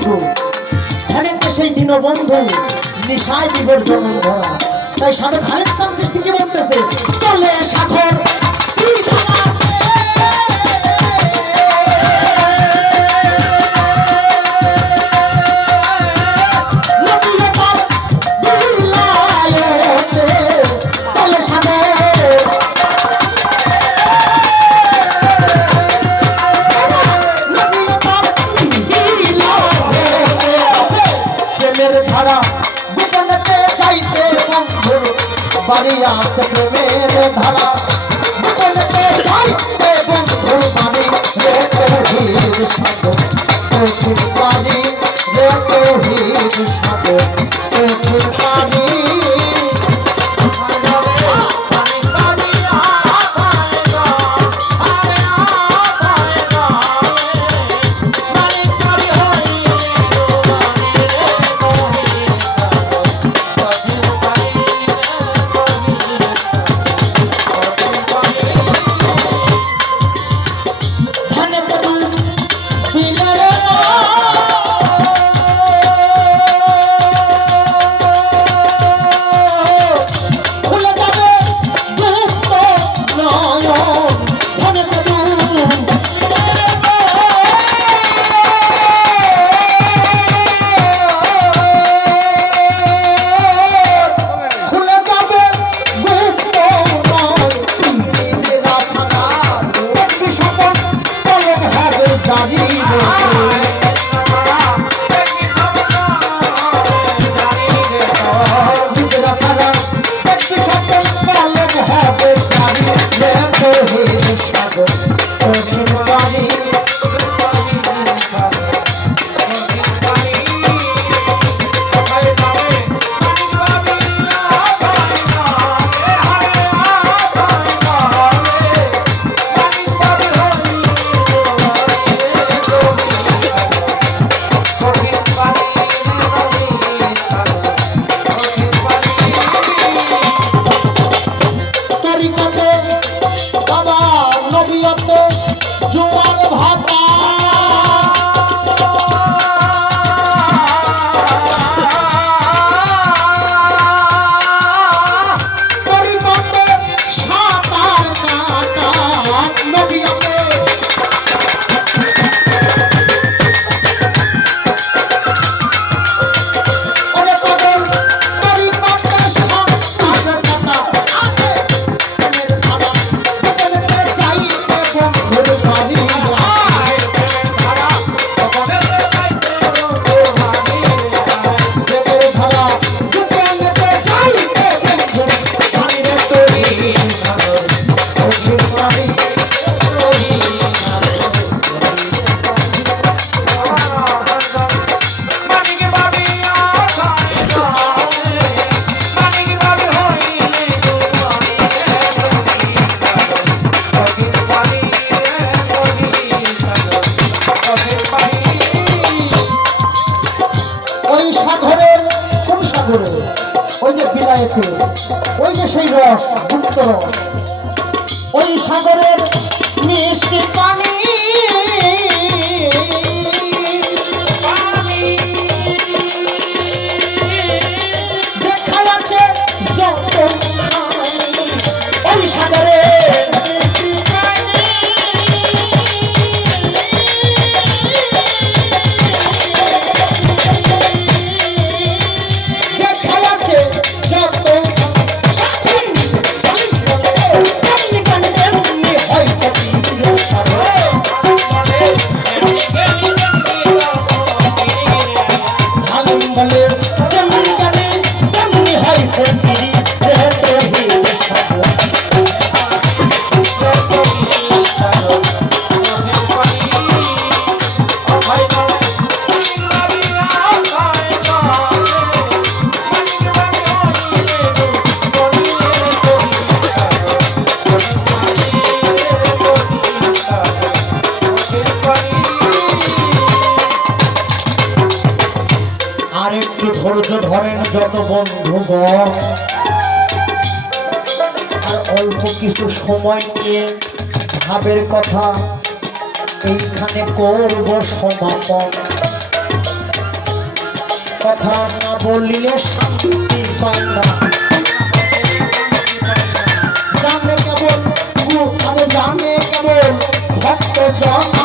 বন্ধু ধ্যানের সেই দীনবন্ধু নিশায় জীবর জন্ম ধরা। তাই সাধক খালেদ ইসলাম চিশতি কি বলতেছে, চলে সাগর বাড়ি আছে প্রেমের ধারা বলতে যাইতে বন্ধু বাড়ি রে কহির সাগর কঠিন পানি রে কহির সাগর কঠিন পানি ওই যে বিলাইছে ওই যে সেই রস গুপ্ত রস ওই সাগরের মিষ্টি পানি দেখা যাচ্ছে ওই সাগরের ধৈর্য ধরেন যত বন্ধুগণ, আর অল্প কিছু সময় নিয়ে ভাবের কথা এইখানে করব সমাপন। কথা না বলিলে শান্তি পায় না। জানে কেবল জানে কেবল ভক্ত জন